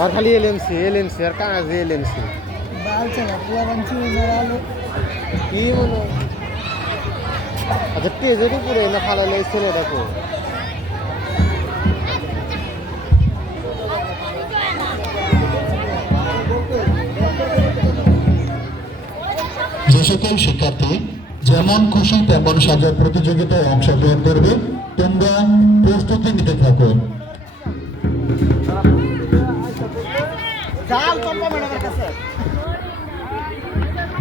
और खाली एलएमसी আর কাজ এলএমসি বালছে না পুরাবাঞ্চি মারালো কি মনে আচ্ছা পেজের উপরে না ফালালে ছেলে দেখো যে সকল শিক্ষার্থী যেমন খুশি তেমন সাজার প্রতিযোগিতায় অংশগ্রহণ করবে তোমরা প্রস্তুতি নিতে থাকো।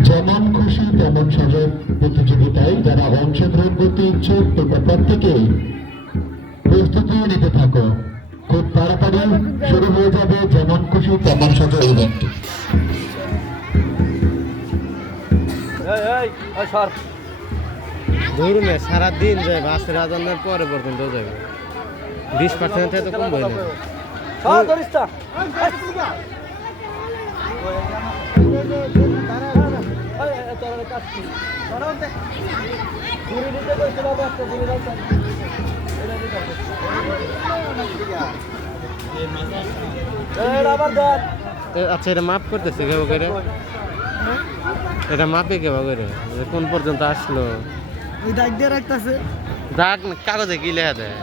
যেমন খুশি তেমন সাজার প্রতিযোগিতায় যারা অংশগ্রহণ করতে ইচ্ছুক তোমরা প্রত্যেকেই প্রস্তুতি নিতে থাকো। খুব তাড়াতাড়ি শুরু হয়ে যাবে যেমন খুশি তেমন সাজার ইভেন্টটি। ধরুন সারাদিন যায় বাসের আজানের পরে পর্যন্ত যাবে 20% থেকে তো কম হয় না আচ্ছা এটা মাপ করতেছে কেউ করে এটা মাপে কেউ করে কোন পর্যন্ত আসলো ওই দাগ দিয়ে রাখতেছে দাগ কাগজে কি লেখা দেয়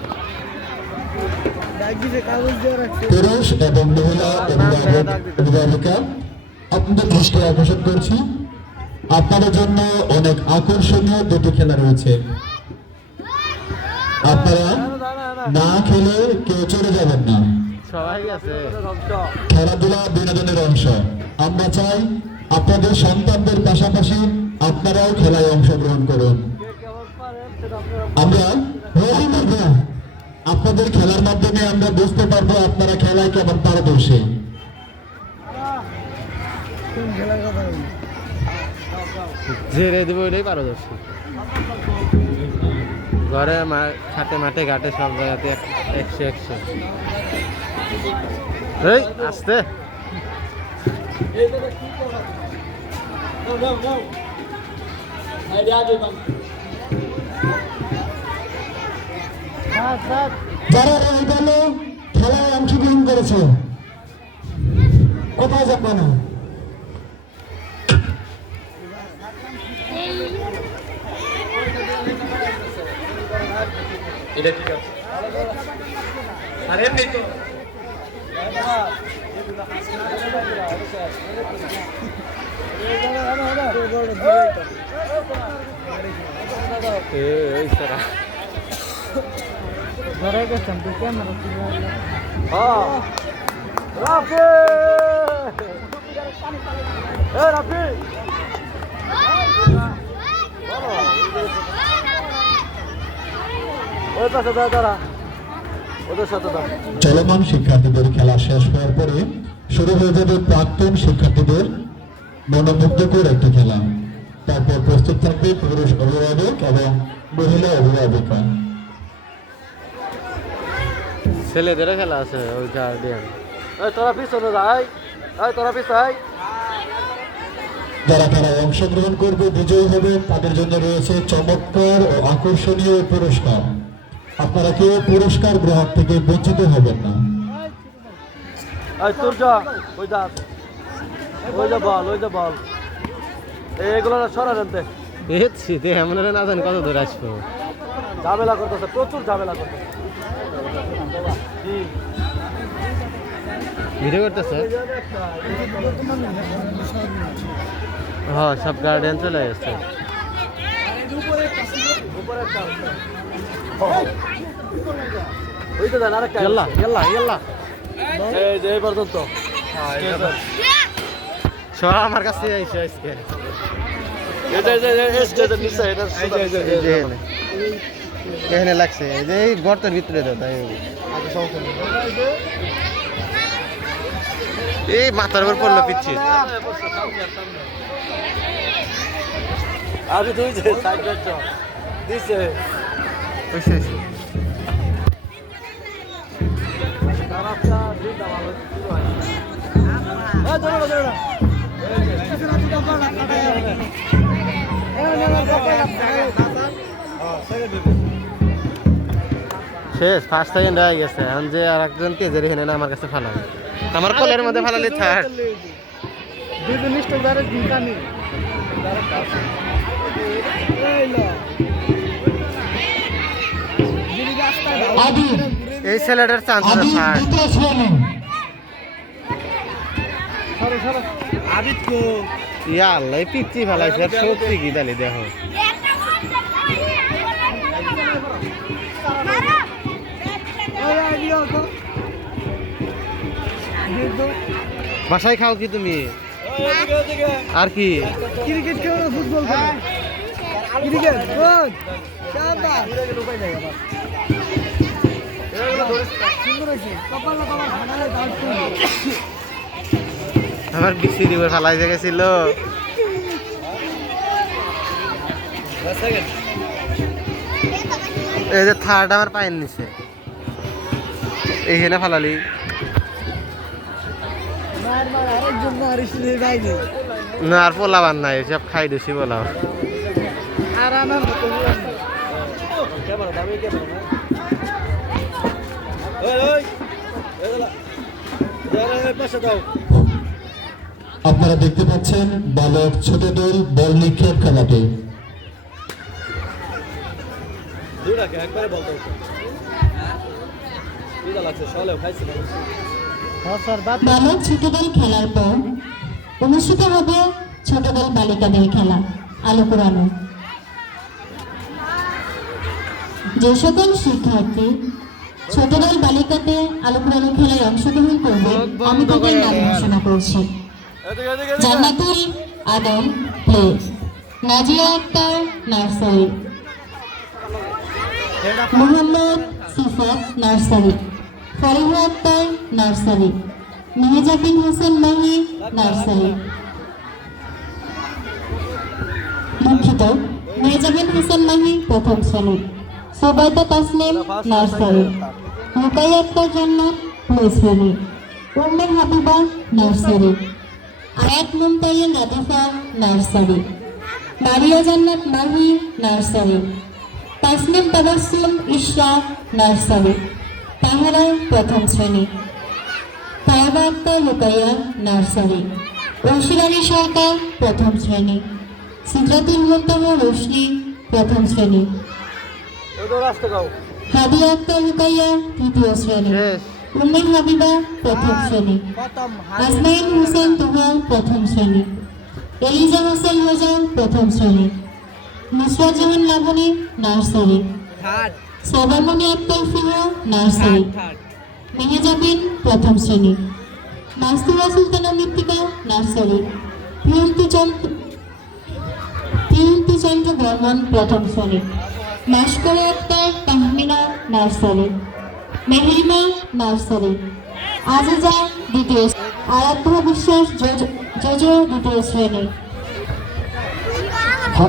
দাগ দিয়ে কাগজ দিয়ে রাখছে পুরুষ এবং মহিলা অভিভাবক আপনাদের দৃষ্টি আকর্ষণ করছি আপনাদের জন্য অনেক আকর্ষণীয় দুটি খেলা রয়েছে আপনারা না খেলে কেউ চলে যাবেন না সবাই আছে খেলাধুলা বিনোদনের অংশ আমরা চাই আপনাদের সন্তানদের পাশাপাশি আপনারাও খেলায় অংশগ্রহণ করুন আমরা আপনাদের খেলার মাধ্যমে আমরা বুঝতে পারবো আপনারা খেলায় কেমন পারদর্শী ঝেড়ে দেবো ওইটাই পারদর্শী ঘরে খাটে মাঠে ঘাটে সব জায়গাতে 100 এই আসতে যারা এই দলে খেলায় অংশগ্রহণ করেছে কোথায় যাবো না এটা ঠিক আছে আর এমনি তো এই সারা ধরে গেছেন তো ক্যামেরা হ্যাঁ রাফি রাফি ওই পাশে দাঁড়া ওদের সাথে দাঁড়া চলমান শিক্ষার্থীদের খেলা শেষ হওয়ার পরে শুরু হয়ে যাবে প্রাক্তন শিক্ষার্থীদের মনোমুগ্ধকর একটি খেলা তারপর প্রস্তুত থাকবে পুরুষ অভিভাবক এবং মহিলা অভিভাবক ছেলেদের খেলা আছে ওই গার্ডিয়ান তোরা পিছনে যাই তোরা পিছাই যারা খেলায় অংশগ্রহণ করবে বিজয়ী হবে তাদের জন্য রয়েছে চমৎকার ও আকর্ষণীয় পুরস্কার আপনারা কেউ পুরস্কার গ্রহণ থেকে বঞ্চিত হবেন না তোর যা ওই যা বল এইগুলো সরা জানতে দেখছি দে এমন না জানি কত দূর আসবো ঝামেলা করতেছে প্রচুর ঝামেলা করতেছে ভিডিও করতেছে হ্যাঁ সব গার্ডিয়ান চলে আসছে ওই তো দেন আরেকটা ইয়াল্লা এই যে এই পর্যন্ত সব আমার কাছে আইছে আজকে এখানে লাগছে এই যে গর্তের ভিতরে দাও তাই এই মাথার উপর পড়লো পিচ্ছি আমি তুই দিছে শেষ 5 সেকেন্ড হয়ে গেছে এখন যে আর একজন তেজের এখানে না আমার কাছে ফালাবে আমার কোলের মধ্যে ফালালি থার্ড। দুই দিন নিষ্ঠ দাঁড়ে কানি আদি এই ছেলেটার চান্স আদি থার্ড। দ্বিতীয় শ্রেণী আদিত্য ইয়া আল্লাহ এই পিচ্ছি ফালাইছে আর শক্তি কি তালি দেখো। বাসায় খাও কি তুমি? আর কি ক্রিকেট খেলো না ফুটবল খেলো ক্রিকেট গুড সুন্দর আছে কপাল কপাল হানালে দাঁড় আমার বিসি দিবে ফালাইছে গেছিল। এই যে থার্ড আমার পায়ের নিচে এইখানে ফালালি। মার মার আরেকজন মারিস রে বাইরে না আর পোলাবার নাই সব খাই দিছি পোলাও। আর আমার মতো আপনারা দেখতে পাচ্ছেন বালক ছোট দল বল নিক্ষেপ খেলাটি। বালক ছোট দল খেলার পর অনুষ্ঠিত হবে ছোট দল বালিকাদের খেলা আলো পোড়ানো। যে সকল শিক্ষার্থী ছোট দল বালিকাতে আলো পোড়ানো খেলায় অংশগ্রহণ করবে আমি তাদের নাম ঘোষণা করছি। Jannatul Adam play, Nazia Akter nursery, Mohammad Sifat nursery, Fariha Akter nursery, Mehjabin Hossain Mahi nursery. দুঃখিত, মেহজাবিন হোসেন মাহি প্রথম শ্রেণী, সুবাইদা তাসনিম নার্সারি, রুকাইয়া আক্তার জান্নাত প্লে শ্রেণী, উম্মে হাবিবা নার্সারি, আয়াত মুমতাইন লাতিফা নার্সারি, মারিয়া জান্নাত মাহি নার্সারি, তাসনিম তাবাসসুম ইশরাক নার্সারি, তাহারা প্রথম শ্রেণী, তাইবা আক্তার রুকাইয়া নার্সারি, ঐশিরানী সরকার প্রথম শ্রেণী, সিদরাতুল মুনতাহা রোশনি প্রথম শ্রেণী, হাদিয়া আক্তার রুকাইয়া তৃতীয় শ্রেণী, উম্মে হাবিবা প্রথম শ্রেণী, আজমাইন হোসেন তুহা প্রথম শ্রেণী, এলিজা হোসেন হাজার প্রথম শ্রেণী, নুসরাত জাহান লাবণী নার্সারি, সাবামণি আক্তার ফিহা নার্সারি, মেহজাবিন প্রথম শ্রেণী, মাসতুরা সুলতানা মৃত্তিকা নার্সারি, প্রিয়ন্তী চন্দ্র বর্মন প্রথম শ্রেণী, মাসকরে আক্তার তাহমিনা নার্সারি, মেহরিমা নার্সারি, আজিজা দ্বিতীয়, আরাধ্যা বিশ্বাস জজো দ্বিতীয় শ্রেণী।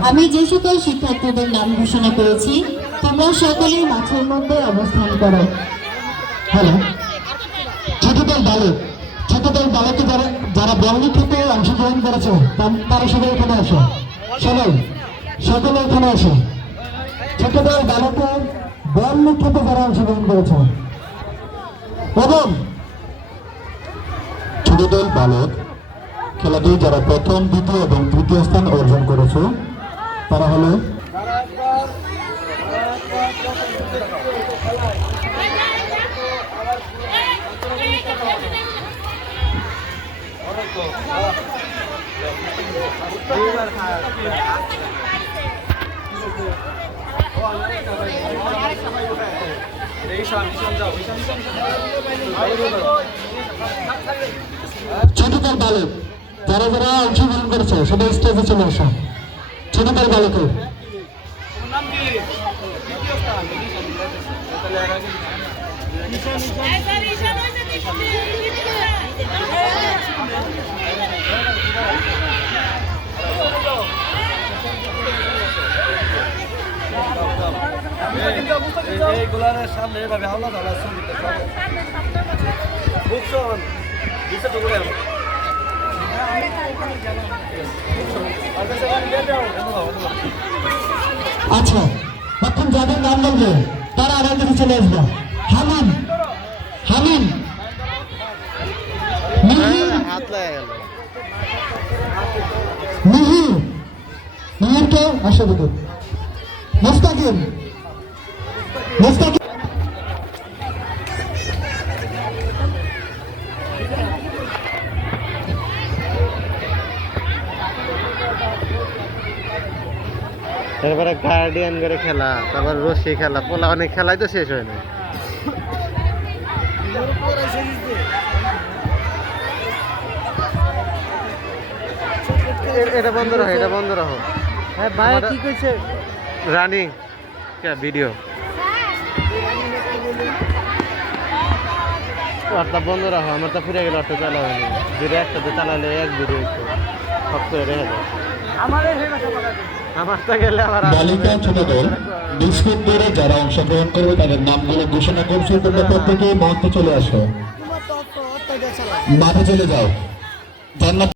আমি যে সকল শিক্ষার্থীদের নাম ঘোষণা করেছি তোমরা সকলেই মাঠের মধ্যে অবস্থান করো। হ্যালো, ছোট দল বালক, ছোট দল বালকে যারা বল নিক্ষেপে অংশগ্রহণ করেছে তারা সবাই এখানে আসো, সকলে এখানে আসো। ছোট দল বালকে বল নিক্ষেপে যারা অংশগ্রহণ করেছে এবং ছোট দল বালক খেলাটি যারা প্রথম, দ্বিতীয় এবং তৃতীয় স্থান অর্জন করেছে তারা হলো ছোট দল বালক যারা যারা অংশগ্রহণ করেছে সবাই স্টেজে চলে আসো। ছোট দল বালকের সামনে এভাবে হাওলা ধরা বুকশন দিছে তো করে আচ্ছা, এখন যাদের নাম বলবে তারা আমার কাছে চলে আসবে। হামিম, হামিম, লাগে গেল। মিহির মিহিরকে আসো দেখো মুস্তাকিম মুস্তাকিম এরপরে গার্ডিয়ান করে খেলা, তারপর রশি খেলা, পোলা অনেক খেলাই তো শেষ হয় না। এটা বন্ধ রাখো, এটা বন্ধ রাখো। হ্যাঁ ভাই কি কইছে? রানিং ভিডিও অর্থ বন্ধ রাখো, আমার তো ফিরে গেলে অর্থ চালা হয়নি। যদি একসাথে চালালে এক ভিডিও সব করে রেখে দেয়। আমার তো গেলে আবার বালিকা ছোট দল বিস্কুট দৌড়ে যারা অংশগ্রহণ করবে তাদের নামগুলো ঘোষণা করছে। তোমরা প্রত্যেকে মাঠে চলে আসো, তোমার তো অত অত্যাচার চালা। মাঠে চলে যাও। জান্নাত